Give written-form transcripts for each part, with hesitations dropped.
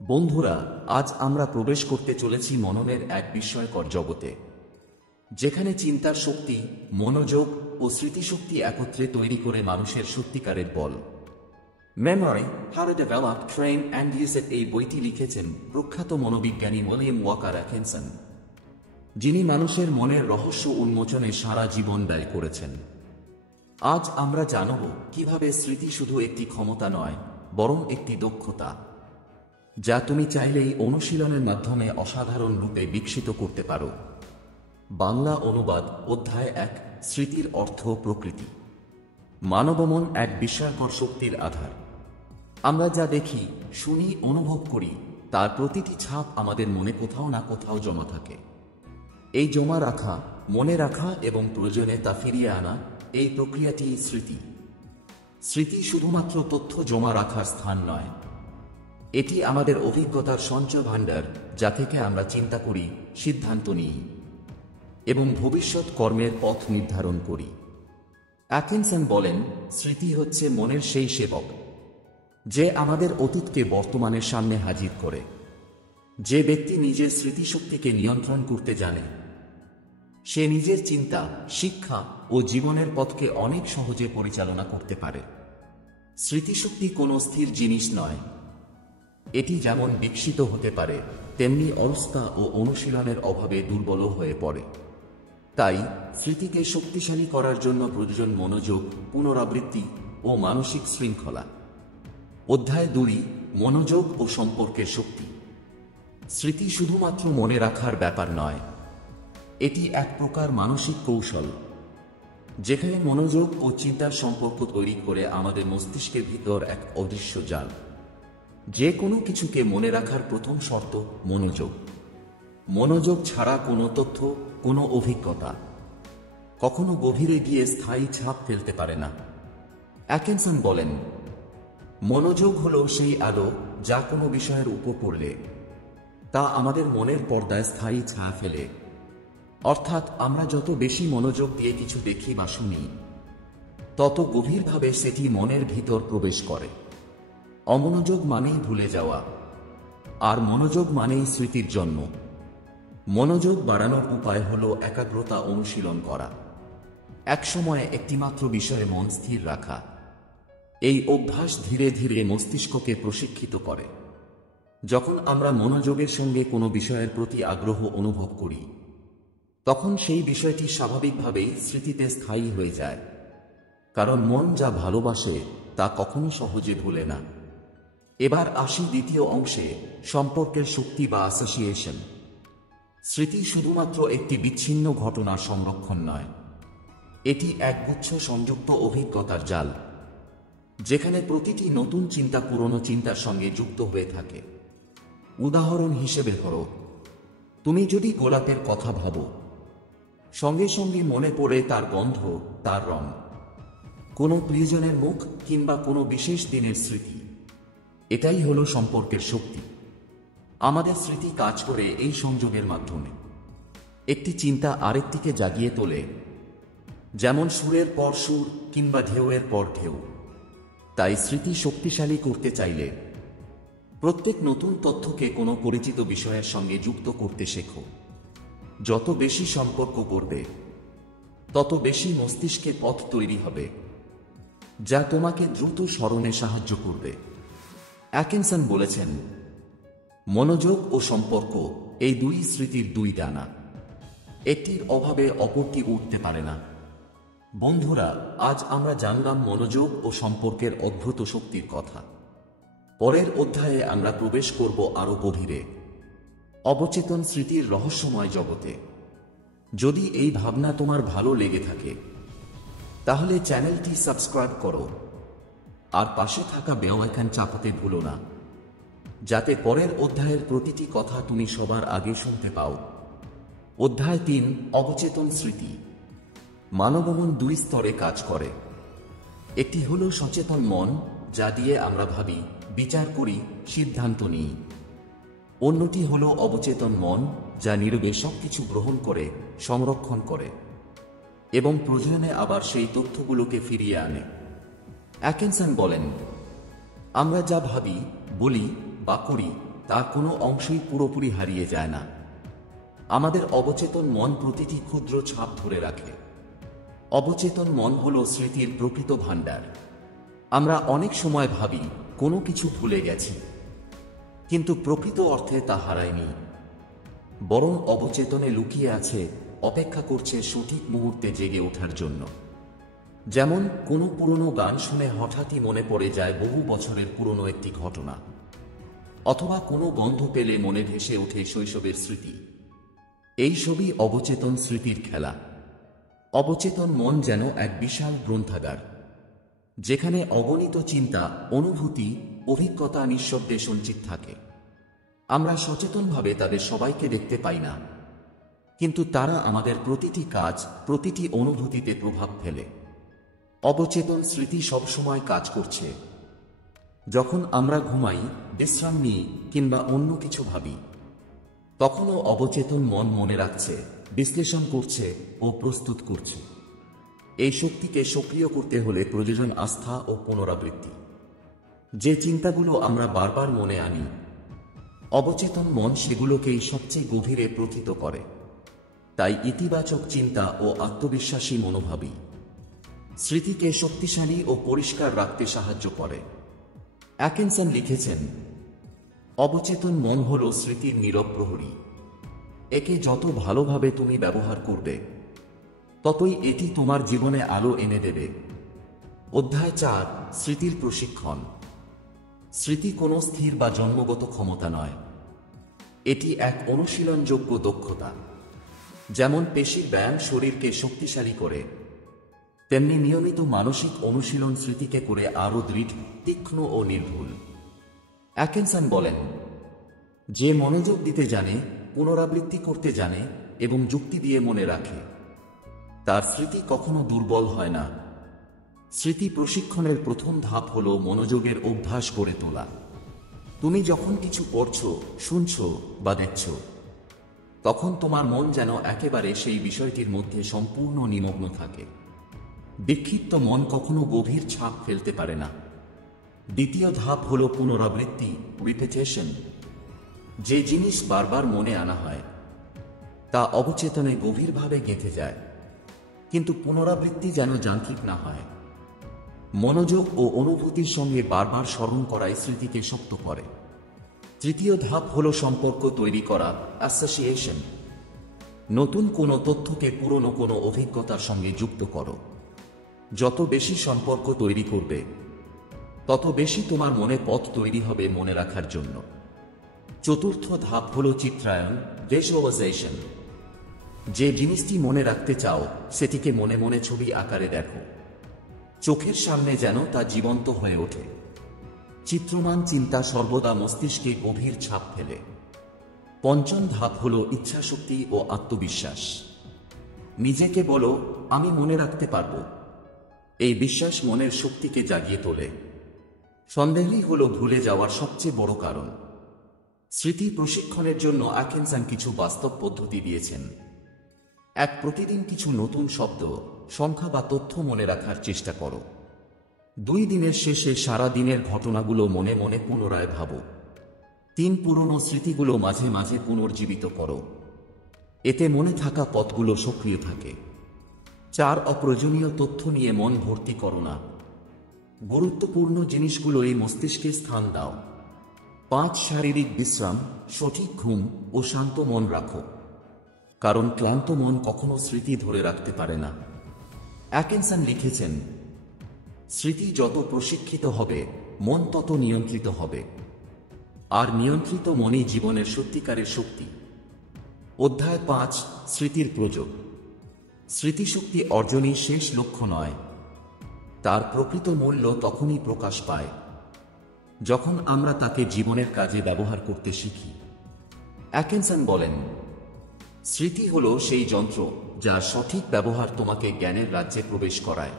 বন্ধুরা, আজ আমরা প্রবেশ করতে চলেছি মননের এক বিস্ময়কর জগতে, যেখানে চিন্তার শক্তি, মনোযোগ ও স্মৃতিশক্তি একত্রে তৈরি করে মানুষের সত্যিকারের বল। Memory, how to develop, train and use it এই বইটি লিখেছেন প্রখ্যাত মনোবিজ্ঞানী উইলিয়াম ওয়াকার অ্যাটকিনসন, যিনি মানুষের মনের রহস্য উন্মোচনে সারা জীবন ব্যয় করেছেন। আজ আমরা জানব কিভাবে স্মৃতি শুধু একটি ক্ষমতা নয়, বরং একটি দক্ষতা, যা তুমি চাইলেই অনুশীলনের মাধ্যমে অসাধারণ রূপে বিকশিত করতে পারো। বাংলা অনুবাদ। অধ্যায় 1। স্মৃতির অর্থ, প্রকৃতি। মানবমন এক বিস্ময়কর শক্তির আধার। আমরা যা দেখি, শুনি, অনুভব করি, তার প্রতিটি ছাপ আমাদের মনে কোথাও না কোথাও জমা থাকে। এই জমা রাখা, মনে রাখা এবং প্রয়োজনে তা ফিরিয়ে আনা, এই প্রক্রিয়াটি স্মৃতি। স্মৃতি শুধুমাত্র তথ্য জমা রাখার স্থান নয়, এটি আমাদের অভিজ্ঞতার সঞ্চয় ভাণ্ডার, যা থেকে আমরা চিন্তা করি, সিদ্ধান্ত নিই এবং ভবিষ্যৎ কর্মের পথ নির্ধারণ করি। অ্যাটকিনসন বলেন, স্মৃতি হচ্ছে মনের সেই সেবক, যে আমাদের অতীতকে বর্তমানের সামনে হাজির করে। যে ব্যক্তি নিজের স্মৃতিশক্তিকে নিয়ন্ত্রণ করতে জানে, সে নিজের চিন্তা, শিক্ষা ও জীবনের পথকে অনেক সহজে পরিচালনা করতে পারে। স্মৃতিশক্তি কোনো স্থির জিনিস নয়। এটি যেমন বিকশিত হতে পারে, তেমনি অলসতা ও অনুশীলনের অভাবে দুর্বল হয়ে পড়ে। তাই স্মৃতিকে শক্তিশালী করার জন্য প্রয়োজন মনোযোগ, পুনরাবৃত্তি ও মানসিক শৃঙ্খলা। অধ্যায় 2। মনোযোগ ও সম্পর্কের শক্তি। স্মৃতি শুধুমাত্র মনে রাখার ব্যাপার নয়, এটি এক প্রকার মানসিক কৌশল, যেখানে মনোযোগ ও চিন্তার সম্পর্ক তৈরি করে আমাদের মস্তিষ্কের ভিতর এক অদৃশ্য জাল। যে কোনো কিছুকে মনে রাখার প্রথম শর্ত মনোযোগ। মনোযোগ ছাড়া কোনো তথ্য, কোনো অভিজ্ঞতা কখনো গভীরে গিয়ে স্থায়ী ছাপ ফেলতে পারে না। অ্যাটকিনসন বলেন, মনোযোগ হলো সেই আলো যা কোনো বিষয়ের উপর পড়লে তা আমাদের মনের পর্দায় স্থায়ী ছায়া ফেলে। অর্থাৎ আমরা যত বেশি মনোযোগ দিয়ে কিছু দেখি বা শুনি, তত গভীরভাবে সেটি মনের ভিতর প্রবেশ করে। অমনোযোগ মানেই ভুলে যাওয়া, আর মনোযোগ মানেই স্মৃতির জন্ম। মনোযোগ বাড়ানোর উপায় হল একাগ্রতা অনুশীলন করা, এক সময়ে একটিমাত্র বিষয়ে মন স্থির রাখা। এই অভ্যাস ধীরে ধীরে মস্তিষ্ককে প্রশিক্ষিত করে। যখন আমরা মনোযোগের সঙ্গে কোনো বিষয়ের প্রতি আগ্রহ অনুভব করি, তখন সেই বিষয়টি স্বাভাবিকভাবেই স্মৃতিতে স্থায়ী হয়ে যায়, কারণ মন যা ভালোবাসে তা কখনো সহজে ভুলে না। এবার আসি দ্বিতীয় অংশে, সম্পর্কের শক্তি বা অ্যাসোসিয়েশন। স্মৃতি শুধুমাত্র একটি বিচ্ছিন্ন ঘটনার সংরক্ষণ নয়, এটি একগুচ্ছ সংযুক্ত অভিজ্ঞতার জাল, যেখানে প্রতিটি নতুন চিন্তা পুরনো চিন্তার সঙ্গে যুক্ত হয়ে থাকে। উদাহরণ হিসেবে ধরো, তুমি যদি গোলাপের কথা ভাবো, সঙ্গে সঙ্গে মনে পড়ে তার গন্ধ, তার রং, কোনো প্রিয়জনের মুখ কিংবা কোনো বিশেষ দিনের স্মৃতি। এটাই হলো সম্পর্কের শক্তি। আমাদের স্মৃতি কাজ করে এই সংযোগের মাধ্যমে। একটি চিন্তা আরেকটিকে জাগিয়ে তোলে, যেমন সুরের পর সুর কিংবা ঢেউয়ের পর ঢেউ। তাই স্মৃতি শক্তিশালী করতে চাইলে প্রত্যেক নতুন তথ্যকে কোনো পরিচিত বিষয়ের সঙ্গে যুক্ত করতে শেখো। যত বেশি সম্পর্ক করবে, তত বেশি মস্তিষ্কে পথ তৈরি হবে, যা তোমাকে দ্রুত স্মরণে সাহায্য করবে। অ্যাটকিনসন বলেছেন, মনোযোগ ও সম্পর্ক এই দুই স্মৃতির দুই ডানা, একটির অভাবে অপরটি উঠতে পারে না। বন্ধুরা, আজ আমরা জানলাম মনোযোগ ও সম্পর্কের অদ্ভুত শক্তির কথা। পরের অধ্যায়ে আমরা প্রবেশ করব আরো গভীরে, অবচেতন স্মৃতির রহস্যময় জগতে। যদি এই ভাবনা তোমার ভালো লেগে থাকে, তাহলে চ্যানেলটি সাবস্ক্রাইব করো আর পাশে থাকা বেল আইকন চাপতে ভুলো না, যাতে পরের অধ্যায়ের প্রতিটি কথা তুমি সবার আগে শুনতে পাও। অধ্যায় 3। অবচেতন স্মৃতি। মানবমন দুই স্তরে কাজ করে। একটি হলো সচেতন মন, যা দিয়ে আমরা ভাবি, বিচার করি, সিদ্ধান্ত নিই। অন্যটি হলো অবচেতন মন, যা নীরবে সবকিছু গ্রহণ করে, সংরক্ষণ করে এবং প্রয়োজনে আবার সেই তথ্যগুলোকে ফিরিয়ে আনে। অ্যাটকিনসন বলেন, আমরা যা ভাবি, বলি বা করি তার কোনো অংশই পুরোপুরি হারিয়ে যায় না। আমাদের অবচেতন মন প্রতিটি ক্ষুদ্র ছাপ ধরে রাখে। অবচেতন মন হল স্মৃতির প্রকৃত ভাণ্ডার। আমরা অনেক সময় ভাবি কোনো কিছু ভুলে গেছি, কিন্তু প্রকৃত অর্থে তা হারায়নি, বরং অবচেতনে লুকিয়ে আছে, অপেক্ষা করছে সঠিক মুহূর্তে জেগে ওঠার জন্য। যেমন কোনো পুরনো গান শুনে হঠাৎই মনে পড়ে যায় বহু বছরের পুরনো একটি ঘটনা, অথবা কোনো গন্ধ পেলে মনে ভেসে ওঠে শৈশবের স্মৃতি। এই সবই অবচেতন স্মৃতির খেলা। অবচেতন মন যেন এক বিশাল গ্রন্থাগার, যেখানে অগণিত চিন্তা, অনুভূতি, অভিজ্ঞতা নিঃশব্দে সঞ্চিত থাকে। আমরা সচেতনভাবে তাদের সবাইকে দেখতে পাই না, কিন্তু তারা আমাদের প্রতিটি কাজ, প্রতিটি অনুভূতিতে প্রভাব ফেলে। অবচেতন স্মৃতি সবসময় কাজ করছে। যখন আমরা ঘুমাই, বিশ্রাম নিই কিংবা অন্য কিছু ভাবি, তখনও অবচেতন মন মনে রাখছে, বিশ্লেষণ করছে ও প্রস্তুত করছে। এই শক্তিকে সক্রিয় করতে হলে প্রয়োজন আস্থা ও পুনরাবৃত্তি। যে চিন্তাগুলো আমরা বারবার মনে আনি, অবচেতন মন সেগুলোকেই সবচেয়ে গভীরে প্রথিত করে। তাই ইতিবাচক চিন্তা ও আত্মবিশ্বাসী মনোভাবই স্মৃতিকে শক্তিশালী ও পরিষ্কার রাখতে সাহায্য করে। অ্যাটকিনসন লিখেছেন, অবচেতন মন হল স্মৃতির নীরব প্রহরী। একে যত ভালোভাবে তুমি ব্যবহার করবে, ততই এটি তোমার জীবনে আলো এনে দেবে। অধ্যায় 4, স্মৃতির প্রশিক্ষণ। স্মৃতি কোনো স্থির বা জন্মগত ক্ষমতা নয়, এটি এক অনুশীলনযোগ্য দক্ষতা। যেমন পেশির ব্যায়াম শরীরকে শক্তিশালী করে, তেমনি নিয়মিত মানসিক অনুশীলন স্মৃতিকে করে আরও দৃঢ়, তীক্ষ্ণ ও নির্ভুল। অ্যাটকিনসন বলেন, যে মনোযোগ দিতে জানে, পুনরাবৃত্তি করতে জানে এবং যুক্তি দিয়ে মনে রাখে, তার স্মৃতি কখনো দুর্বল হয় না। স্মৃতি প্রশিক্ষণের প্রথম ধাপ হল মনোযোগের অভ্যাস গড়ে তোলা। তুমি যখন কিছু পড়ছো, শুনছো বা দেখছো, তখন তোমার মন যেন একেবারে সেই বিষয়টির মধ্যে সম্পূর্ণ নিমগ্ন থাকে। বিক্ষিপ্ত মন কখনো গভীর ছাপ ফেলতে পারে না। দ্বিতীয় ধাপ হল পুনরাবৃত্তি, রিপিটেশন। যে জিনিস বারবার মনে আনা হয়, তা অবচেতনে গভীরভাবে গেঁথে যায়, কিন্তু পুনরাবৃত্তি যেন যান্ত্রিক না হয়। মনোযোগ ও অনুভূতির সঙ্গে বারবার স্মরণ করাই স্মৃতিকে শক্ত করে। তৃতীয় ধাপ হল সম্পর্ক তৈরি করা, অ্যাসোসিয়েশন। নতুন কোনো তথ্যকে পুরনো কোনো অভিজ্ঞতার সঙ্গে যুক্ত করো। যত বেশি সম্পর্ক তৈরি করবে, তত বেশি তোমার মনে পথ তৈরি হবে মনে রাখার জন্য। চতুর্থ ধাপ হল চিত্রায়ন, ভিজুয়ালাইজেশন। যে জিনিসটি মনে রাখতে চাও, সেটিকে মনে মনে ছবি আকারে দেখো। চোখের সামনে যেন তা জীবন্ত হয়ে ওঠে। চিত্রমান চিন্তা সর্বদা মস্তিষ্কে গভীর ছাপ ফেলে। পঞ্চম ধাপ হল ইচ্ছাশক্তি ও আত্মবিশ্বাস। নিজেকে বলো, আমি মনে রাখতে পারব। এই বিশ্বাস মনের শক্তিকে জাগিয়ে তোলে। সন্দেহই হল ভুলে যাওয়ার সবচেয়ে বড় কারণ। স্মৃতি প্রশিক্ষণের জন্য অ্যাটকিনসন কিছু বাস্তব পদ্ধতি দিয়েছেন। প্রতিদিন কিছু নতুন শব্দ, সংখ্যা বা তথ্য মনে রাখার চেষ্টা করো। 2 দিনের শেষে সারা দিনের ঘটনাগুলো মনে মনে পুনরায় ভাবো। 3 পুরনো স্মৃতিগুলো মাঝে মাঝে পুনর্জীবিত করো। এতে মনে থাকা পথগুলো সক্রিয় থাকে। 4 অপ্রয়োজনীয় তথ্য নিয়ে মন ভর্তি করো না। গুরুত্বপূর্ণ জিনিসগুলোই মস্তিষ্কে স্থান দাও। 5 শারীরিক বিশ্রাম, সঠিক ঘুম ও শান্ত মন রাখো, কারণ ক্লান্ত মন কখনো স্মৃতি ধরে রাখতে পারে না। অ্যাটকিনসন লিখেছেন, স্মৃতি যত প্রশিক্ষিত হবে, মন তত নিয়ন্ত্রিত হবে, আর নিয়ন্ত্রিত মনই জীবনের সত্যিকারের শক্তি। অধ্যায় 5, স্মৃতির প্রযোগ। স্মৃতিশক্তি অর্জনই শেষ লক্ষ্য নয়, তার প্রকৃত মূল্য তখনই প্রকাশ পায় যখন আমরা তাকে জীবনের কাজে ব্যবহার করতে শিখি। অ্যাটকিনসন বলেন, স্মৃতি হল সেই যন্ত্র যার সঠিক ব্যবহার তোমাকে জ্ঞানের রাজ্যে প্রবেশ করায়।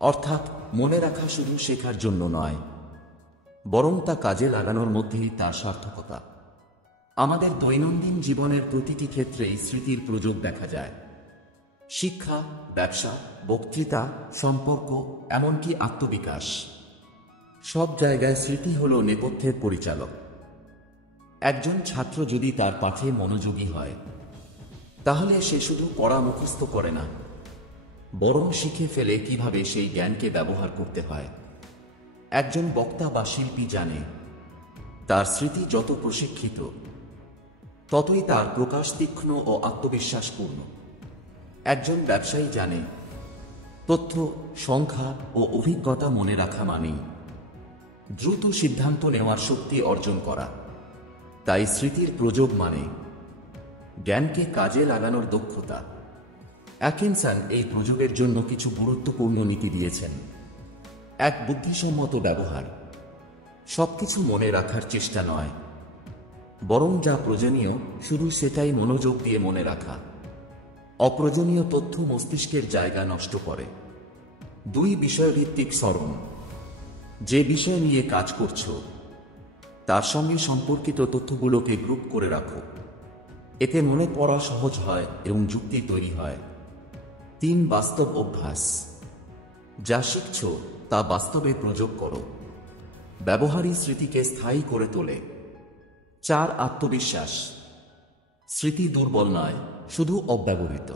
অর্থাৎ মনে রাখা শুধু শেখার জন্য নয়, বরং তা কাজে লাগানোর মধ্যেই তার সার্থকতা। আমাদের দৈনন্দিন জীবনের প্রতিটি ক্ষেত্রেই স্মৃতির প্রযোগ দেখা যায়। শিক্ষা, ব্যবসা, বক্তৃতা, সম্পর্ক, এমনকি আত্মবিকাশ, সব জায়গায় স্মৃতি হল নেপথ্যের পরিচালক। একজন ছাত্র যদি তার পাঠে মনোযোগী হয়, তাহলে সে শুধু পড়া মুখস্থ করে না, বরং শিখে ফেলে কিভাবে সেই জ্ঞানকে ব্যবহার করতে হয়। একজন বক্তা বা শিল্পী জানে, তার স্মৃতি যত প্রশিক্ষিত, ততই তার প্রকাশ তীক্ষ্ণ ও আত্মবিশ্বাসপূর্ণ। একজন ব্যবসায়ী জানে, তথ্য, সংখ্যা ও অভিজ্ঞতা মনে রাখা মানেই দ্রুত সিদ্ধান্ত নেওয়ার শক্তি অর্জন করা। তাই স্মৃতির প্রযোগ মানে জ্ঞানকে কাজে লাগানোর দক্ষতা। অ্যাটকিনসন এই প্রযোগের জন্য কিছু গুরুত্বপূর্ণ নীতি দিয়েছেন। এক, বুদ্ধিসম্মত ব্যবহার। সবকিছু মনে রাখার চেষ্টা নয়, বরং যা প্রয়োজনীয় শুধু সেটাই মনোযোগ দিয়ে মনে রাখা। অপ্রয়োজনীয় তথ্য মস্তিষ্কের জায়গা নষ্ট করে। 2, বিষয়ভিত্তিক স্মরণ। যে বিষয় নিয়ে কাজ করছো তার সঙ্গে সম্পর্কিত তথ্যগুলোকে গ্রুপ করে রাখো। এতে মনে পড়া সহজ হয় এবং যুক্তি তৈরি হয়। 3, বাস্তব অভ্যাস। যা শিখছো তা বাস্তবে প্রয়োগ করো। ব্যবহারিক স্মৃতিকে স্থায়ী করে তোলে। 4, আত্মবিশ্বাস। স্মৃতি দুর্বল নয়, শুধু অব্যবহৃত।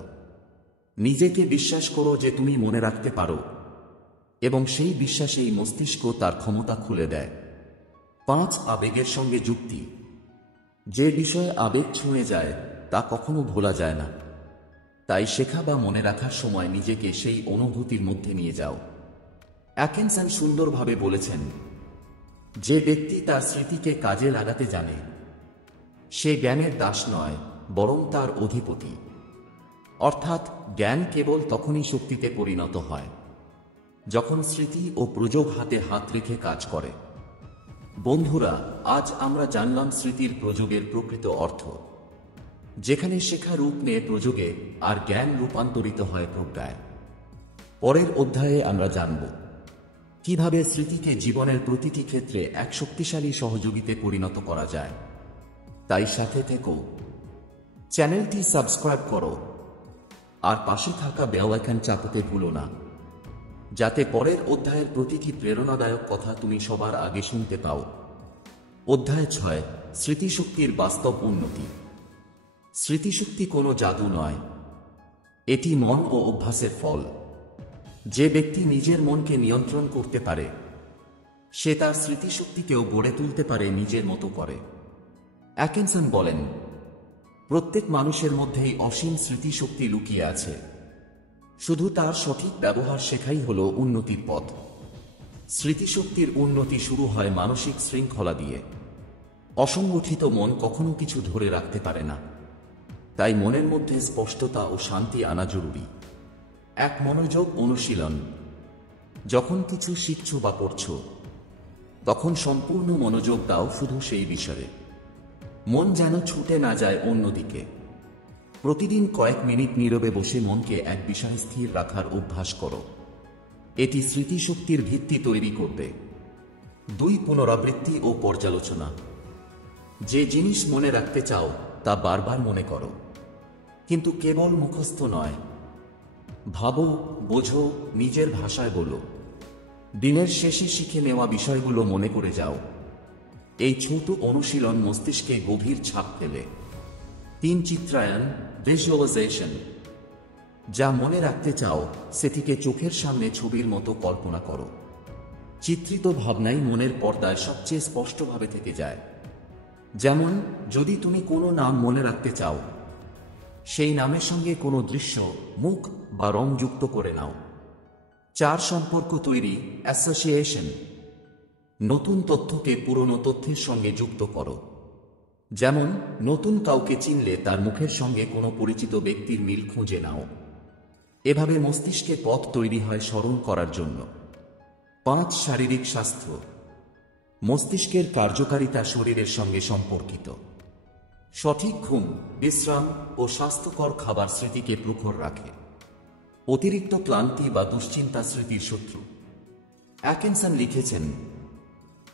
নিজেকে বিশ্বাস করো যে তুমি মনে রাখতে পারো, এবং সেই বিশ্বাসেই মস্তিষ্ক তার ক্ষমতা খুলে দেয়। 5, আবেগের সঙ্গে যুক্তি। যে বিষয়ে আবেগ ছুঁয়ে যায় তা কখনো ভোলা যায় না। তাই শেখা বা মনে রাখার সময় নিজেকে সেই অনুভূতির মধ্যে নিয়ে যাও। অ্যাটকিনসন সুন্দরভাবে বলেছেন, যে ব্যক্তি তার স্মৃতিকে কাজে লাগাতে জানে সে জ্ঞানের দাস নয়, বরং তার অধিপতি। অর্থাৎ জ্ঞান কেবল তখনই শক্তিতে পরিণত হয় যখন স্মৃতি ও প্রযোগ হাতে হাত রেখে কাজ করে। বন্ধুরা, আজ আমরা জানলাম স্মৃতির প্রযোগের প্রকৃত অর্থ, যেখানে শেখা রূপ নিয়ে প্রযোগে আর জ্ঞান রূপান্তরিত হয় প্রজ্ঞায়। পরের অধ্যায়ে আমরা জানব কিভাবে স্মৃতিকে জীবনের প্রতিটি ক্ষেত্রে এক শক্তিশালী সহযোগীতে পরিণত করা যায়। তাই সাথে থেকো, চ্যানেলটি সাবস্ক্রাইব করো আর পাশে থাকা বেল আইকন চাপতে ভুলো না, যাতে পরের অধ্যায়ের প্রতিটি প্রেরণাদায়ক কথা তুমি সবার আগে শুনতে পাও। অধ্যায় 6, স্মৃতিশক্তির বাস্তব উন্নতি। স্মৃতিশক্তি কোনো জাদু নয়, এটি মন ও অভ্যাসের ফল। যে ব্যক্তি নিজের মনকে নিয়ন্ত্রণ করতে পারে সে তার স্মৃতিশক্তিকেও গড়ে তুলতে পারে নিজের মতো করে। অ্যাটকিনসন বলেন, প্রত্যেক মানুষের মধ্যেই অসীম স্মৃতিশক্তি লুকিয়ে আছে, শুধু তার সঠিক ব্যবহার শেখাই হল উন্নতির পথ। স্মৃতিশক্তির উন্নতি শুরু হয় মানসিক শৃঙ্খলা দিয়ে। অসংগঠিত মন কখনো কিছু ধরে রাখতে পারে না, তাই মনের মধ্যে স্পষ্টতা ও শান্তি আনা জরুরি। 1, মনোযোগ অনুশীলন। যখন কিছু শিখছো বা পড়ছো তখন সম্পূর্ণ মনোযোগ দাও শুধু সেই বিষয়ে। মন যেন ছুটে না যায় অন্যদিকে। প্রতিদিন কয়েক মিনিট নীরবে বসে মনকে এক বিষয়ে স্থির রাখার অভ্যাস করো। এটি স্মৃতিশক্তির ভিত্তি তৈরি করবে। 2, পুনরাবৃত্তি ও পর্যালোচনা। যে জিনিস মনে রাখতে চাও তা বারবার মনে করো, কিন্তু কেবল মুখস্থ নয়। ভাবো, বোঝো, নিজের ভাষায় বলো। দিনের শেষে শিখে নেওয়া বিষয়গুলো মনে করে যাও। এই ছোট অনুশীলন মস্তিষ্কে গভীর ছাপ ফেলে। 3, চিত্রায়ন, ভিজুয়ালাইজেশন। যা মনে রাখতে চাও সেটিকে চোখের সামনে ছবির মতো কল্পনা করো। চিত্রিত ভাবনাই মনের পর্দায় সবচেয়ে স্পষ্টভাবে থেকে যায়। যেমন, যদি তুমি কোনো নাম মনে রাখতে চাও, সেই নামের সঙ্গে কোনো দৃশ্য, মুখ বা রং যুক্ত করে নাও। 4, সম্পর্ক তৈরি, অ্যাসোসিয়েশন। নতুন তথ্যকে পুরনো তথ্যের সঙ্গে যুক্ত করো। যেমন, নতুন কাউকে চিনলে তার মুখের সঙ্গে কোনো পরিচিত ব্যক্তির মিল খুঁজে নাও। এভাবে মস্তিষ্কে পথ তৈরি হয় স্মরণ করার জন্য। 5, শারীরিক স্বাস্থ্য। মস্তিষ্কের কার্যকারিতা শরীরের সঙ্গে সম্পর্কিত। সঠিক ঘুম, বিশ্রাম ও স্বাস্থ্যকর খাবার স্মৃতিকে প্রখর রাখে। অতিরিক্ত ক্লান্তি বা দুশ্চিন্তা স্মৃতির শত্রু। অ্যাটকিনসন লিখেছেন,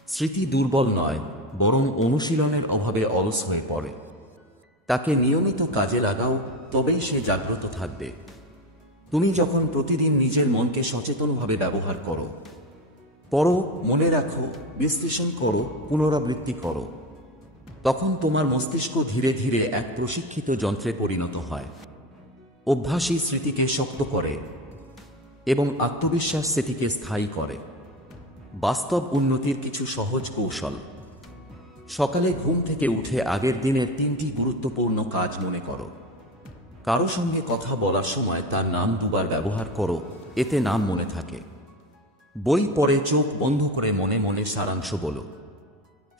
স্মৃতি দুর্বল নয়, বরং অনুশীলনের অভাবে অলস হয়ে পড়ে। তাকে নিয়মিত কাজে লাগাও, তবেই সে জাগ্রত থাকবে। তুমি যখন প্রতিদিন নিজের মনকে সচেতনভাবে ব্যবহার করো, পড়ো, মনে রাখো, বিশ্লেষণ করো, পুনরাবৃত্তি করো, তখন তোমার মস্তিষ্ক ধীরে ধীরে এক প্রশিক্ষিত যন্ত্রে পরিণত হয়। অভ্যাসই স্মৃতিকে শক্ত করে এবং আত্মবিশ্বাস সেটিকে স্থায়ী করে। বাস্তব উন্নতির কিছু সহজ কৌশল। সকালে ঘুম থেকে উঠে আগের দিনের 3টি গুরুত্বপূর্ণ কাজ মনে করো। কারো সঙ্গে কথা বলার সময় তার নাম দুবার ব্যবহার করো, এতে নাম মনে থাকে। বই পড়ে চোখ বন্ধ করে মনে মনে সারাংশ বলো।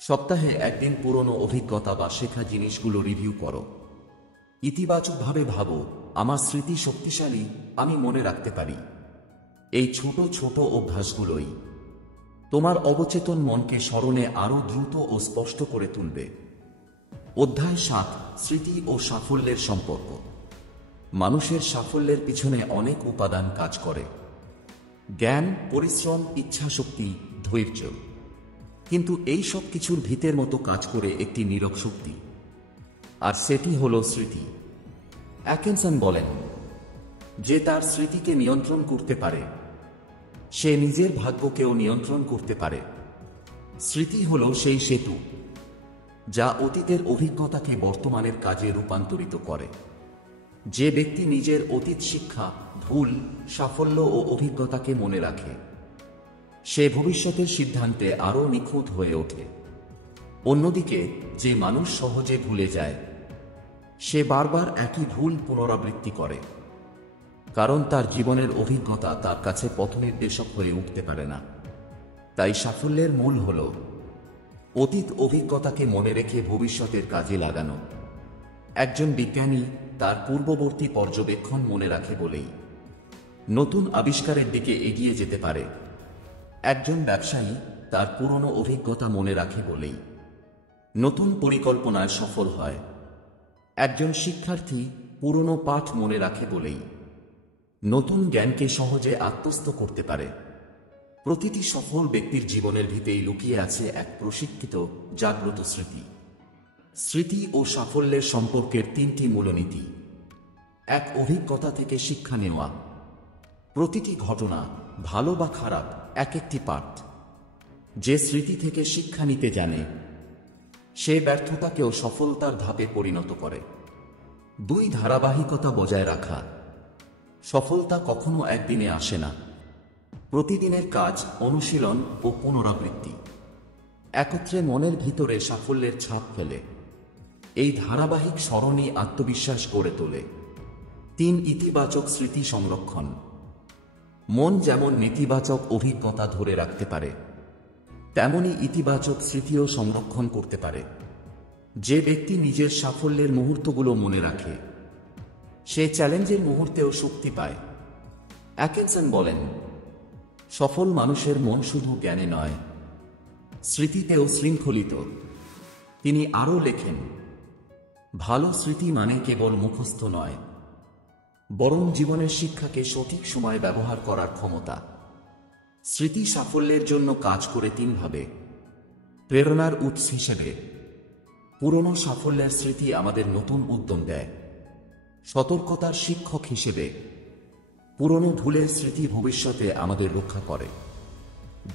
সপ্তাহে একদিন পুরনো অভিজ্ঞতা বা শেখা জিনিসগুলো রিভিউ করো। ইতিবাচকভাবে ভাবো, আমার স্মৃতি শক্তিশালী, আমি মনে রাখতে পারি। এই ছোট ছোট অভ্যাসগুলোই তোমার অবচেতন মনকে স্মরণে আরও দ্রুত ও স্পষ্ট করে তুলবে। অধ্যায় 7, স্মৃতি ও সাফল্যের সম্পর্ক। মানুষের সাফল্যের পিছনে অনেক উপাদান কাজ করে। জ্ঞান, পরিশ্রম, ইচ্ছাশক্তি, ধৈর্য। কিন্তু এই সব কিছুর ভিতের মতো কাজ করে একটি নীরব শক্তি, আর সেটি হল স্মৃতি। অ্যাটকিনসন বলেন, যে তার স্মৃতিকে নিয়ন্ত্রণ করতে পারে সে নিজের ভাগ্যকেও নিয়ন্ত্রণ করতে পারে। স্মৃতি হল সেই সেতু যা অতীতের অভিজ্ঞতাকে বর্তমানের কাজে রূপান্তরিত করে। যে ব্যক্তি নিজের অতীত শিক্ষা, ভুল, সাফল্য ও অভিজ্ঞতাকে মনে রাখে সে ভবিষ্যতের সিদ্ধান্তে আরও নিখুঁত হয়ে ওঠে। অন্যদিকে যে মানুষ সহজে ভুলে যায় সে বারবার একই ভুল পুনরাবৃত্তি করে, কারণ তার জীবনের অভিজ্ঞতা তার কাছে পথনির্দেশক হয়ে উঠতে পারে না। তাই সাফল্যের মূল হল অতীত অভিজ্ঞতাকে মনে রেখে ভবিষ্যতের কাজে লাগানো। একজন বিজ্ঞানী তার পূর্ববর্তী পর্যবেক্ষণ মনে রাখে বলেই নতুন আবিষ্কারের দিকে এগিয়ে যেতে পারে। একজন ব্যবসায়ী তার পুরনো অভিজ্ঞতা মনে রাখে বলেই নতুন পরিকল্পনায় সফল হয়। একজন শিক্ষার্থী পুরনো পাঠ মনে রাখে বলেই নতুন জ্ঞানকে সহজে আত্মস্থ করতে পারে। প্রতিটি সফল ব্যক্তির জীবনের ভিতেই লুকিয়ে আছে এক প্রশিক্ষিত, জাগ্রত স্মৃতি। স্মৃতি ও সাফল্যের সম্পর্কের 3টি মূলনীতি। 1, অভিজ্ঞতা থেকে শিক্ষা নেওয়া। প্রতিটি ঘটনা, ভালো বা খারাপ, এক একটি পাঠ। যে স্মৃতি থেকে শিক্ষা নিতে জানে সে ব্যর্থতাকেও সফলতার ধাপে পরিণত করে। 2, ধারাবাহিকতা বজায় রাখা। সফলতা কখনো একদিনে আসে না। প্রতিদিনের কাজ, অনুশীলন ও পুনরাবৃত্তি একত্রে মনের ভিতরে সাফল্যের ছাপ ফেলে। এই ধারাবাহিক স্মরণই আত্মবিশ্বাস গড়ে তোলে। 3, ইতিবাচক স্মৃতি সংরক্ষণ। মন যেমন নেতিবাচক অভিজ্ঞতা ধরে রাখতে পারে তেমনি ইতিবাচক স্মৃতিও সংরক্ষণ করতে পারে। যে ব্যক্তি নিজের সাফল্যের মুহূর্তগুলো মনে রাখে সে চ্যালেঞ্জের মুহূর্তেও শক্তি পায়। অ্যাটকিনসন বলেন, সফল মানুষের মন শুধু জ্ঞানে নয়, স্মৃতিতেও শৃঙ্খলিত। তিনি আরও লেখেন, ভালো স্মৃতি মানে কেবল মুখস্থ নয়, বরং জীবনের শিক্ষাকে সঠিক সময় ব্যবহার করার ক্ষমতা। স্মৃতি সাফল্যের জন্য কাজ করে 3 ভাবে। প্রেরণার উৎস হিসেবে পুরনো সাফল্যের স্মৃতি আমাদের নতুন উদ্যম দেয়। সতর্কতার শিক্ষক হিসেবে পুরনো ভুলের স্মৃতি ভবিষ্যতে আমাদের রক্ষা করে।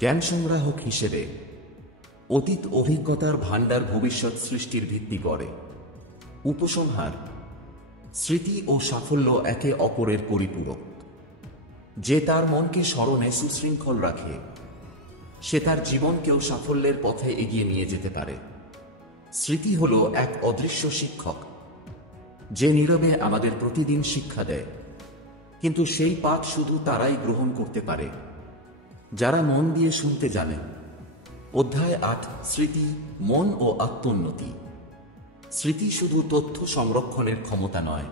জ্ঞান সংগ্রাহক হিসেবে অতীত অভিজ্ঞতার ভাণ্ডার ভবিষ্যৎ সৃষ্টির ভিত্তি করে। উপসংহার, স্মৃতি ও সাফল্য একে অপরের পরিপূরক। যে তার মনকে স্মরণে সুশৃঙ্খল রাখে সে তার জীবনকেও সাফল্যের পথে এগিয়ে নিয়ে যেতে পারে। স্মৃতি হল এক অদৃশ্য শিক্ষক যে নীরবে আমাদের প্রতিদিন শিক্ষা দেয়, কিন্তু সেই পাঠ শুধু তারাই গ্রহণ করতে পারে যারা মন দিয়ে শুনতে জানে। অধ্যায় 8, স্মৃতি, মন ও আত্মোন্নতি। স্মৃতি শুধু তথ্য সংরক্ষণের ক্ষমতা নয়,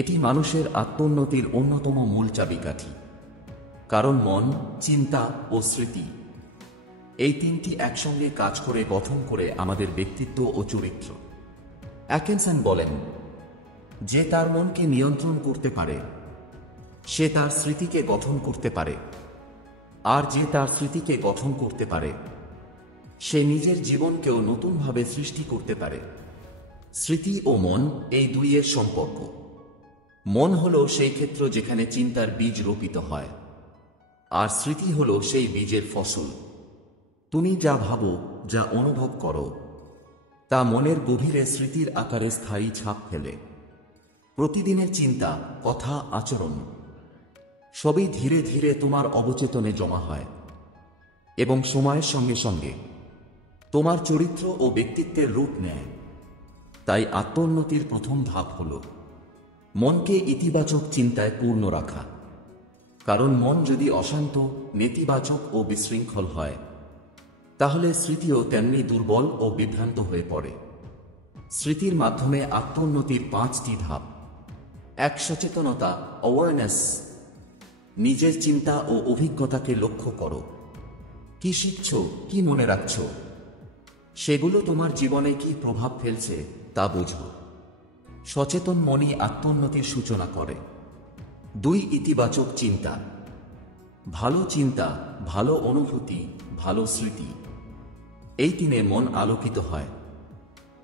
এটি মানুষের আত্মোন্নতির অন্যতম মূল চাবিকাঠি। কারণ মন, চিন্তা ও স্মৃতি এই 3টি একসঙ্গে কাজ করে গঠন করে আমাদের ব্যক্তিত্ব ও চরিত্র। অ্যাটকিনসন বলেন, যে তার মনকে নিয়ন্ত্রণ করতে পারে সে তার স্মৃতিকে গঠন করতে পারে, আর যে তার স্মৃতিকে গঠন করতে পারে সে নিজের জীবনকেও নতুনভাবে সৃষ্টি করতে পারে। স্মৃতি ও মন এই দুইয়ের সম্পর্ক। মন হল সেই ক্ষেত্র যেখানে চিন্তার বীজ রোপিত হয়, আর স্মৃতি হল সেই বীজের ফসল। তুমি যা ভাবো, যা অনুভব করো তা মনের গভীরে স্মৃতির আকারে স্থায়ী ছাপ ফেলে। প্রতিদিনের চিন্তা, কথা, আচরণ সবই ধীরে ধীরে তোমার অবচেতনে জমা হয় এবং সময়ের সঙ্গে সঙ্গে তোমার চরিত্র ও ব্যক্তিত্বের রূপ নেয়। তাই আত্মোন্নতির প্রথম ধাপ হল মনকে ইতিবাচক চিন্তায় পূর্ণ রাখা। কারণ মন যদি অশান্ত, নেতিবাচক ও বিশৃঙ্খল হয়, তাহলে স্মৃতিও তেমনি দুর্বল ও বিভ্রান্ত হয়ে পড়ে। স্মৃতির মাধ্যমে আত্মোন্নতির 5টি ধাপ। 1. সচেতনতা, অ্যাওয়ারনেস। নিজের চিন্তা ও অভিজ্ঞতাকে লক্ষ্য করো। কি শিখছ, কি মনে রাখছ, সেগুলো তোমার জীবনে কি প্রভাব ফেলছে তা বোঝো। সচেতন মনই আত্মোন্নতির সূচনা করে। 2. ইতিবাচক চিন্তা। ভালো চিন্তা, ভালো অনুভূতি, ভালো স্মৃতি, এই 3-এ মন আলোকিত হয়।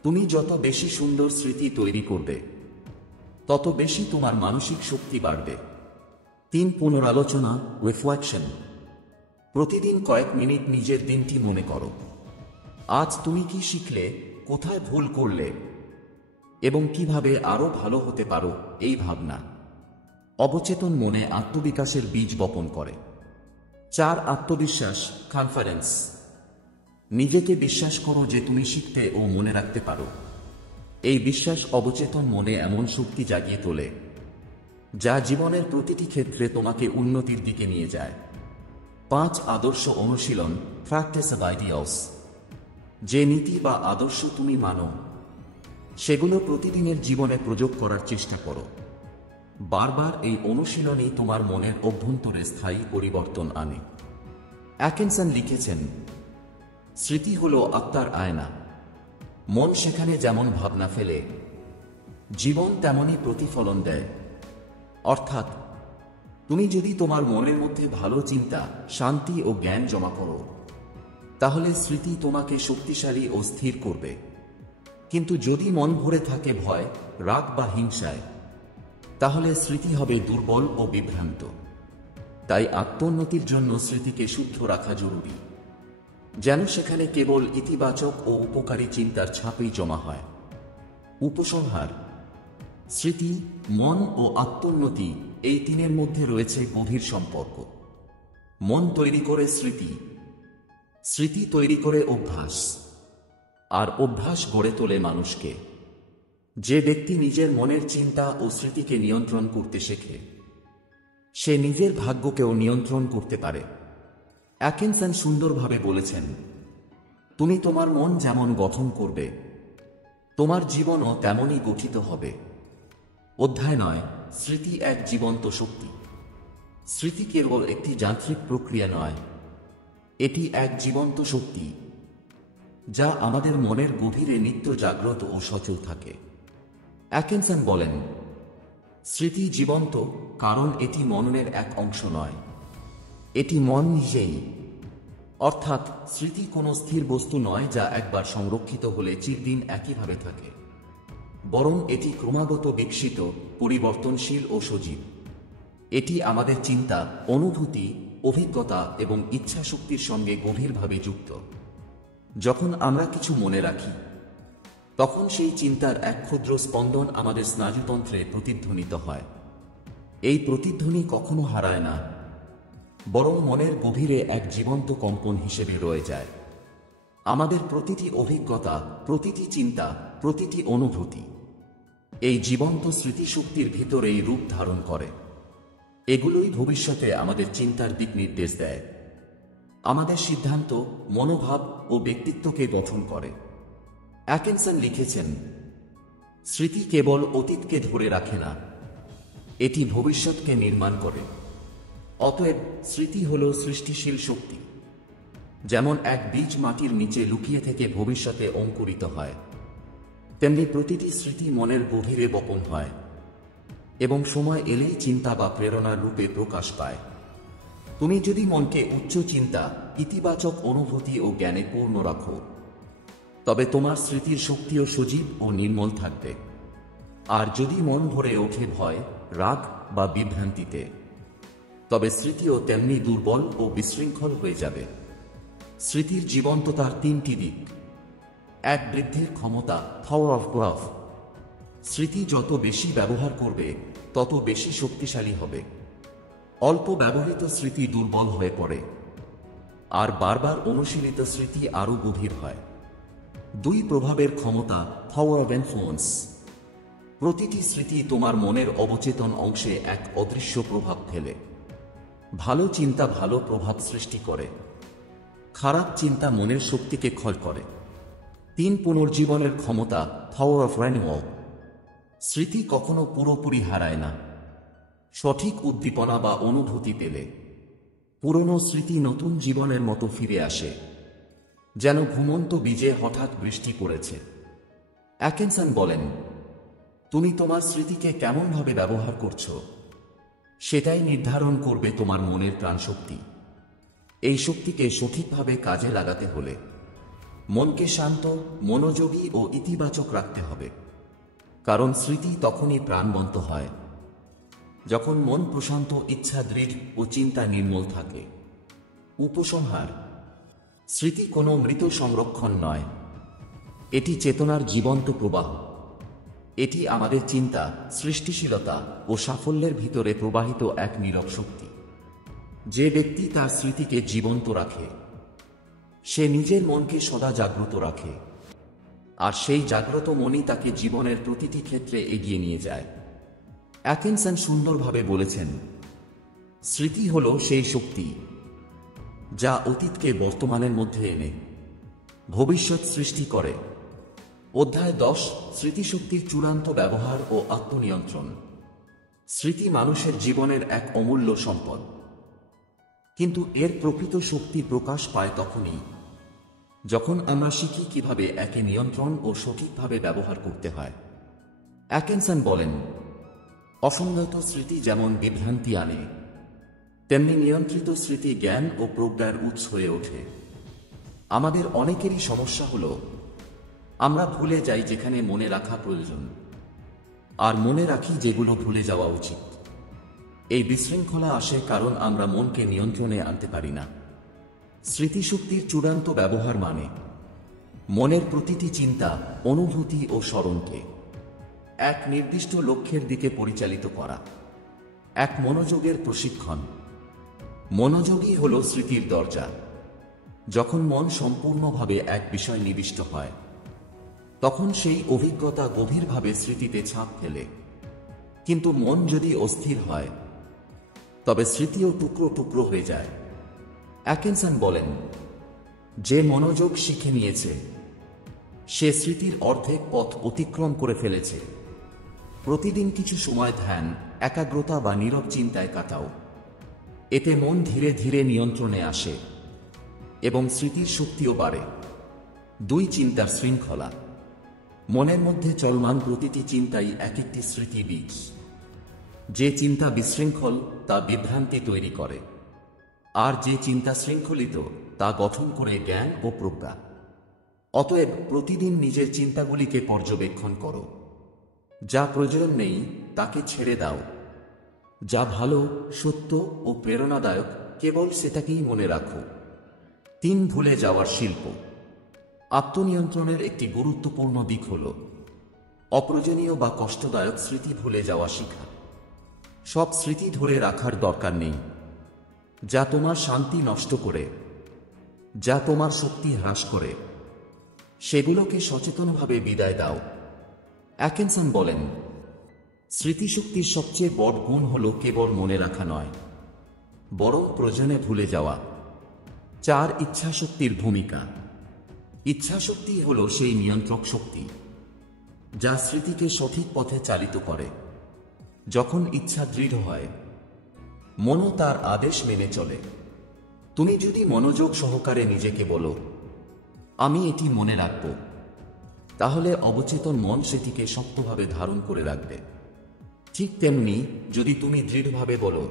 তুমি যত বেশি সুন্দর স্মৃতি তৈরি করবে, তত বেশি তোমার মানসিক শক্তি বাড়বে। 3. পুনরালোচনা, রিফ্লেকশন। প্রতিদিন কয়েক মিনিট নিজের দিনটি মনে করো। আজ তুমি কি শিখলে, কোথায় ভুল করলে এবং কিভাবে আরো ভালো হতে পারো, এই ভাবনা অবচেতন মনে আত্মবিকাশের বীজ বপন করে। 4. আত্মবিশ্বাস, কনফিডেন্স। নিজেকে বিশ্বাস করো যে তুমি শিখতে ও মনে রাখতে পারো। এই বিশ্বাস অবচেতন মনে এমন শক্তি জাগিয়ে তোলে যা জীবনের প্রতিটি ক্ষেত্রে তোমাকে উন্নতির দিকে নিয়ে যায়। 5. আদর্শ অনুশীলন, প্র্যাকটিস অফ আইডিয়ালস। যে নীতি বা আদর্শ তুমি মানো, সেগুলো প্রতিদিনের জীবনে প্রয়োগ করার চেষ্টা করো। বারবার এই অনুশীলনই তোমার মনের অভ্যন্তরে স্থায়ী পরিবর্তন আনে। অ্যাটকিনসন লিখেছেন, স্মৃতি হল আত্মার আয়না। মন সেখানে যেমন ভাবনা ফেলে, জীবন তেমনই প্রতিফলন দেয়। অর্থাৎ তুমি যদি তোমার মনের মধ্যে ভালো চিন্তা, শান্তি ও জ্ঞান জমা করো, তাহলে স্মৃতি তোমাকে শক্তিশালী ও স্থির করবে। কিন্তু যদি মন ভরে থাকে ভয়, রাগ বা হিংসায়, তাহলে স্মৃতি হবে দুর্বল ও বিভ্রান্ত। তাই আত্মোন্নতির জন্য স্মৃতিকে শুদ্ধ রাখা জরুরি, যেন সেখানে কেবল ইতিবাচক ও উপকারী চিন্তার ছাপই জমা হয়। উপসংহার: স্মৃতি, মন ও আত্মোন্নতি, এই 3-এর মধ্যে রয়েছে গভীর সম্পর্ক। মন তৈরি করে স্মৃতি, স্মৃতি তৈরি করে অভ্যাস, আর অভ্যাস গড়ে তোলে মানুষকে। যে ব্যক্তি নিজের মনের চিন্তা ও স্মৃতিকে নিয়ন্ত্রণ করতে শেখে, সে নিজের ভাগ্যকেও নিয়ন্ত্রণ করতে পারে। অ্যাটকিনসন সুন্দরভাবে বলেছেন, তুমি তোমার মন যেমন গঠন করবে, তোমার জীবনও তেমনই গঠিত হবে। অধ্যায় 9, স্মৃতি এক জীবন্ত শক্তি। স্মৃতি কেবল একটি যান্ত্রিক প্রক্রিয়া নয়, এটি এক জীবন্ত শক্তি যা আমাদের মনের গভীরে নিত্য জাগ্রত ও সচল থাকে। অ্যাটকিনসন বলেন, স্মৃতি জীবন্ত কারণ এটি মননের এক অংশ নয়, এটি মন নিজেই। অর্থাৎ স্মৃতি কোনো স্থির বস্তু নয় যা একবার সংরক্ষিত হলে চিরদিন একইভাবে থাকে, বরং এটি ক্রমাগত বিকশিত, পরিবর্তনশীল ও সজীব। এটি আমাদের চিন্তা, অনুভূতি, অভিজ্ঞতা এবং ইচ্ছা শক্তির সঙ্গে গভীরভাবে যুক্ত। যখন আমরা কিছু মনে রাখি, তখন সেই চিন্তার এক ক্ষুদ্র স্পন্দন আমাদের স্নায়ুতন্ত্রে প্রতিধ্বনিত হয়। এই প্রতিধ্বনি কখনো হারায় না, বরং মনের গভীরে এক জীবন্ত কম্পন হিসেবে রয়ে যায়। আমাদের প্রতিটি অভিজ্ঞতা, প্রতিটি চিন্তা, প্রতিটি অনুভূতি এই জীবন্ত স্মৃতিশক্তির ভিতরেই রূপ ধারণ করে। এগুলোই ভবিষ্যতে আমাদের চিন্তার দিক নির্দেশ দেয়, আমাদের সিদ্ধান্ত, মনোভাব ও ব্যক্তিত্বকে গঠন করে। অ্যাটকিনসন লিখেছেন, স্মৃতি কেবল অতীতকে ধরে রাখে না, এটি ভবিষ্যৎকে নির্মাণ করে। অতএব স্মৃতি হল সৃষ্টিশীল শক্তি। যেমন এক বীজ মাটির নিচে লুকিয়ে থেকে ভবিষ্যতে অঙ্কুরিত হয়, তেমনি প্রতিটি স্মৃতি মনের গভীরে বপন হয় এবং সময় এলেই চিন্তা বা প্রেরণার রূপে প্রকাশ পায়। তুমি যদি মনকে উচ্চ চিন্তা, ইতিবাচক অনুভূতি ও জ্ঞানে পূর্ণ রাখো, তবে তোমার স্মৃতির শক্তিও সজীব ও নির্মল থাকবে। আর যদি মন ভরে ওঠে ভয়, রাগ বা বিভ্রান্তিতে, তবে স্মৃতিও তেমনি দুর্বল ও বিশৃঙ্খল হয়ে যাবে। স্মৃতির জীবন্ততার 3টি দিক। এক বৃদ্ধির ক্ষমতা, পাওয়ার অফ গ্রাফ। স্মৃতি যত বেশি ব্যবহার করবে তত বেশি শক্তিশালী হবে। অল্প ব্যবহৃত স্মৃতি দুর্বল হয়ে পড়ে, আর বারবার অনুশীলিত স্মৃতি আরও গভীর হয়। দুই প্রভাবের ক্ষমতা, পাওয়ার অফ ইনফ্লুয়েন্স। প্রতিটি স্মৃতি তোমার মনের অবচেতন অংশে এক অদৃশ্য প্রভাব ফেলে। ভালো চিন্তা ভালো প্রভাব সৃষ্টি করে, খারাপ চিন্তা মনের শক্তিকে ক্ষয় করে। তিন পুনর্জীবনের ক্ষমতা, পাওয়ার অফ রিনিউয়াল। স্মৃতি কখনো পুরোপুরি হারায় না। সঠিক উদ্দীপনা বা অনুভূতি পেলে পুরনো স্মৃতি নতুন জীবনের মতো ফিরে আসে, যেন ঘুমন্ত বীজে হঠাৎ বৃষ্টি পড়েছে। অ্যাটকিনসন বলেন, তুমি তোমার স্মৃতিকে কেমনভাবে ব্যবহার করছো সেটাই নির্ধারণ করবে তোমার মনের প্রাণশক্তি। এই শক্তিকে সঠিকভাবে কাজে লাগাতে হলে মনকে শান্ত, মনোযোগী ও ইতিবাচক রাখতে হবে। কারণ স্মৃতি তখনই প্রাণবন্ত হয় যখন মন প্রশান্ত, ইচ্ছা দৃঢ় ও চিন্তা নির্মল থাকে। উপসংহার: স্মৃতি কোনো মৃত সংরক্ষণ নয়, এটি চেতনার জীবন্ত প্রবাহ। এটি আমাদের চিন্তা, সৃষ্টিশীলতা ও সাফল্যের ভিতরে প্রবাহিত এক নীরব শক্তি। যে ব্যক্তি তার স্মৃতিকে জীবন্ত রাখে সে নিজের মনকে সদা জাগ্রত রাখে, আর সেই জাগ্রত মনই তাকে জীবনের প্রতিটি ক্ষেত্রে এগিয়ে নিয়ে যায়। অ্যাটকিনসন সুন্দরভাবে বলেছেন, স্মৃতি হল সেই শক্তি যা অতীতকে বর্তমানের মধ্যে এনে ভবিষ্যৎ সৃষ্টি করে। অধ্যায় 10, স্মৃতিশক্তির চূড়ান্ত ব্যবহার ও আত্মনিয়ন্ত্রণ। স্মৃতি মানুষের জীবনের এক অমূল্য সম্পদ, কিন্তু এর প্রকৃত শক্তি প্রকাশ পায় তখনই যখন আমরা শিখি কিভাবে একে নিয়ন্ত্রণ ও সঠিকভাবে ব্যবহার করতে হয়। অ্যাটকিনসন বলেন, অসংযত স্মৃতি যেমন বিভ্রান্তি আনে, তেমনি নিয়ন্ত্রিত স্মৃতি জ্ঞান ও প্রজ্ঞার উৎস হয়ে ওঠে। আমাদের অনেকেরই সমস্যা হলো আমরা ভুলে যাই যেখানে মনে রাখা প্রয়োজন, আর মনে রাখি যেগুলো ভুলে যাওয়া উচিত। এই বিশৃঙ্খলা আসে কারণ আমরা মনকে নিয়ন্ত্রণে আনতে পারি না। স্মৃতিশক্তির চূড়ান্ত ব্যবহার মানে মনের প্রতিটি চিন্তা, অনুভূতি ও স্মরণকে এক নির্দিষ্ট লক্ষ্যের দিকে পরিচালিত করা, এক মনোযোগের প্রশিক্ষণ। মনোযোগই হল স্মৃতির দরজা। যখন মন সম্পূর্ণভাবে এক বিষয় নিবিষ্ট হয় তখন সেই অভিজ্ঞতা গভীরভাবে স্মৃতিতে ছাপ ফেলে। কিন্তু মন যদি অস্থির হয় তবে স্মৃতিও টুকরো টুকরো হয়ে যায়। অ্যাটকিনসন বলেন, যে মনোযোগ শিখে নিয়েছে সে স্মৃতির অর্ধেক পথ অতিক্রম করে ফেলেছে। প্রতিদিন কিছু সময় ধ্যান, একাগ্রতা বা নীরব চিন্তায় কাটাও। এতে মন ধীরে ধীরে নিয়ন্ত্রণে আসে এবং স্মৃতির শক্তিও বাড়ে। 2, চিন্তার শৃঙ্খলা। মনের মধ্যে চলমান প্রতিটি চিন্তাই এক একটি স্মৃতি বীজ। যে চিন্তা বিশৃঙ্খল তা বিভ্রান্তি তৈরি করে, আর যে চিন্তা শৃঙ্খলিত তা গঠন করে জ্ঞান ও প্রজ্ঞা। অতএব প্রতিদিন নিজের চিন্তাগুলিকে পর্যবেক্ষণ করো। যা প্রয়োজন নেই তাকে ছেড়ে দাও। যা ভালো, সত্য ও প্রেরণাদায়ক কেবল সেটাকেই মনে রাখো। 3, ভুলে যাওয়ার শিল্প। আত্মনিয়ন্ত্রণের একটি গুরুত্বপূর্ণ দিক হল অপ্রয়োজনীয় বা কষ্টদায়ক স্মৃতি ভুলে যাওয়া শেখা। সব স্মৃতি ধরে রাখার দরকার নেই যা তোমার শান্তি নষ্ট করে, যা তোমার শক্তি হ্রাস করে। সেগুলোকে সচেতনভাবে বিদায় দাও। অ্যাটকিনসন বলেন, স্মৃতিশক্তির সবচেয়ে বড় গুণ হল কেবল মনে রাখা নয়, বরং প্রয়োজনে ভুলে যাওয়া। 4, ইচ্ছাশক্তির ভূমিকা। ইচ্ছাশক্তি হল সেই নিয়ন্ত্রক শক্তি যা স্মৃতিকে সঠিক পথে চালিত করে। যখন ইচ্ছা দৃঢ় হয় মনও তার আদেশ মেনে চলে। তুমি যদি মনোযোগ সহকারে নিজেকে বলো, আমি এটি মনে রাখব, তাহলে অবচেতন মন সেটিকে শক্তভাবে ধারণ করে রাখবে। ঠিক তেমনি যদি তুমি দৃঢ়ভাবে বলো,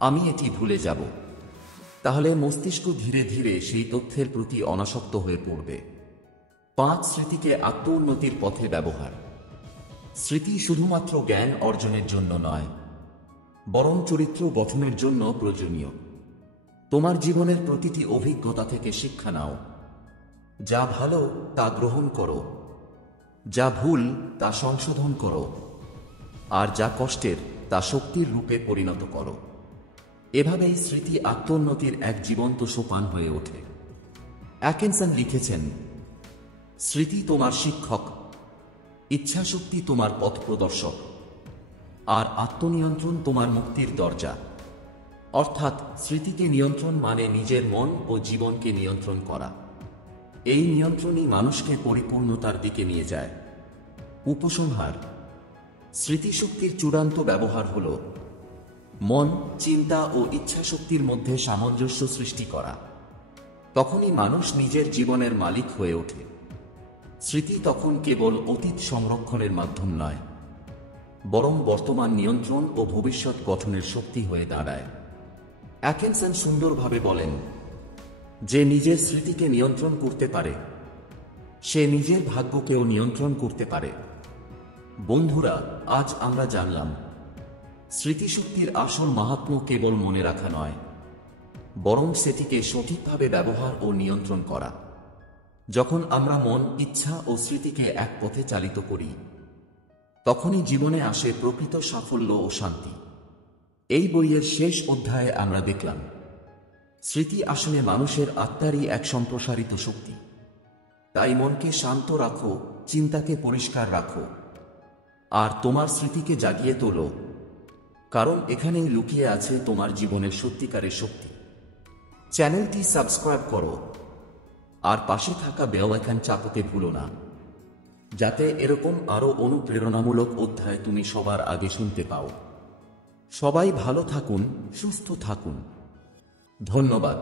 আমি এটি ভুলে যাব, তাহলে মস্তিষ্ক ধীরে ধীরে সেই তথ্যের প্রতি অনাসক্ত হয়ে পড়বে। 5, স্মৃতিকে আত্ম-উন্নতির পথে ব্যবহার। স্মৃতি শুধুমাত্র জ্ঞান অর্জনের জন্য নয়, বরং চরিত্র গঠনের জন্য প্রয়োজনীয়। তোমার জীবনের প্রতিটি অভিজ্ঞতা থেকে শিক্ষা নাও। যা ভালো তা গ্রহণ করো, যা ভুল তা সংশোধন করো, আর যা কষ্টের তা শক্তির রূপে পরিণত করো। এভাবেই স্মৃতি আত্মোন্নতির এক জীবন্ত সোপান হয়ে ওঠে। অ্যাটকিনসন লিখেছেন, স্মৃতি তোমার শিক্ষক, ইচ্ছাশক্তি তোমার পথ প্রদর্শক, আর আত্মনিয়ন্ত্রণ তোমার মুক্তির দরজা। অর্থাৎ স্মৃতিকে নিয়ন্ত্রণ মানে নিজের মন ও জীবনকে নিয়ন্ত্রণ করা। এই নিয়ন্ত্রণই মানুষকে পরিপূর্ণতার দিকে নিয়ে যায়। উপসংহার: স্মৃতিশক্তির চূড়ান্ত ব্যবহার হল মন, চিন্তা ও ইচ্ছাশক্তির মধ্যে সামঞ্জস্য সৃষ্টি করা। তখনই মানুষ নিজের জীবনের মালিক হয়ে ওঠে। স্মৃতি তখন কেবল অতীত সংরক্ষণের মাধ্যম নয়, বরং বর্তমান নিয়ন্ত্রণ ও ভবিষ্যৎ গঠনের শক্তি হয়ে দাঁড়ায়। অ্যাটকিনসন সুন্দরভাবে বলেন, যে নিজের স্মৃতিকে নিয়ন্ত্রণ করতে পারে সে নিজের ভাগ্যকেও নিয়ন্ত্রণ করতে পারে। বন্ধুরা, আজ আমরা জানলাম স্মৃতিশক্তির আসল মাহাত্ম্য কেবল মনে রাখা নয়, বরং সেটিকে সঠিকভাবে ব্যবহার ও নিয়ন্ত্রণ করা। যখন আমরা মন, ইচ্ছা ও স্মৃতিকে এক পথে চালিত করি, তখনই জীবনে আসে প্রকৃত সাফল্য ও শান্তি। এই বইয়ের শেষ অধ্যায়ে আমরা দেখলাম স্মৃতি আসলে মানুষের আত্মারই এক সম্প্রসারিত শক্তি। তাই মনকে শান্ত রাখো, চিন্তাকে পরিষ্কার রাখো, আর তোমার স্মৃতিকে জাগিয়ে তোলো, কারণ এখানেই লুকিয়ে আছে তোমার জীবনের সত্যিকারের শক্তি। চ্যানেলটি সাবস্ক্রাইব করো আর পাশে থাকা বেল আইকন চাপতে ভুলো না, যাতে এরকম আরও অনুপ্রেরণামূলক অধ্যায় তুমি সবার আগে শুনতে পাও। সবাই ভালো থাকুন, সুস্থ থাকুন। ধন্যবাদ।